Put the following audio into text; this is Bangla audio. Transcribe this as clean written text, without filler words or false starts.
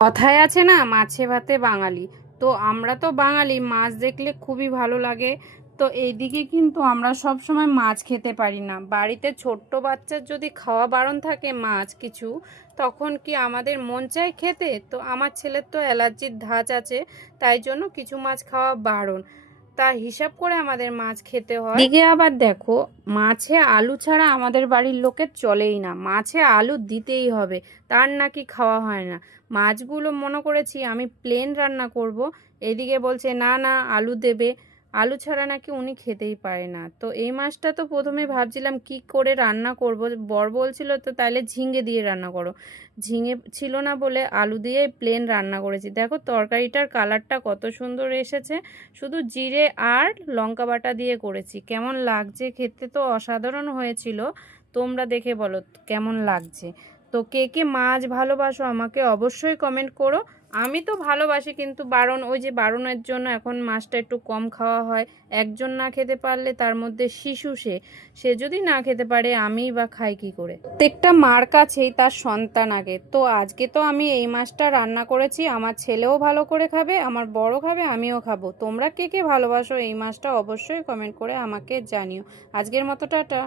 কথায় আছে না, মাছে ভাতে বাঙালি। তো আমরা তো বাঙালি, মাছ দেখলে খুবই ভালো লাগে। তো এইদিকে কিন্তু আমরা সব সময় মাছ খেতে পারি না। বাড়িতে ছোট্ট বাচ্চার যদি খাওয়া বারণ থাকে মাছ কিছু, তখন কি আমাদের মন চায় খেতে? তো আমার ছেলের তো অ্যালার্জির ধাঁচ আছে, তাই জন্য কিছু মাছ খাওয়া বারণ। তা হিসাব করে আমাদের মাছ খেতে হয়। দিকে আবার দেখো, মাছে আলু ছাড়া আমাদের বাড়ির লোকের চলেই না, মাছে আলু দিতেই হবে, তার নাকি খাওয়া হয় না। মাছগুলো মনে করেছি আমি প্লেন রান্না করব, এদিকে বলছে না না আলু দেবে, আলু ছাড়া নাকি উনি খেতেই পারে না। তো এই মাছটা তো প্রথমে ভাবছিলাম কি করে রান্না করব, বর বলছিল তো তাহলে ঝিঙে দিয়ে রান্না করো। ঝিঙে ছিল না বলে আলু দিয়ে প্লেন রান্না করেছি। দেখো তরকারিটার কালারটা কত সুন্দর এসেছে, শুধু জিরে আর লঙ্কা বাটা দিয়ে করেছি। কেমন লাগছে খেতে? তো অসাধারণ হয়েছিল। তোমরা দেখে বলো কেমন লাগছে। তো কে কে মাছ ভালোবাসো আমাকে অবশ্যই কমেন্ট করো। আমি তো ভালোবাসি, কিন্তু বারণ, ওই যে বারণের জন্য এখন মাছটা একটু কম খাওয়া হয়। একজন না খেতে পারলে, তার মধ্যে শিশু সে সে যদি না খেতে পারে আমি বা খাই কি করে? প্রত্যেকটা মার কাছেই তার সন্তান আগে। তো আজকে তো আমি এই মাছটা রান্না করেছি, আমার ছেলেও ভালো করে খাবে, আমার বড় খাবে, আমিও খাবো। তোমরা কে কে ভালোবাসো এই মাছটা অবশ্যই কমেন্ট করে আমাকে জানিও। আজকের মতো টাটা।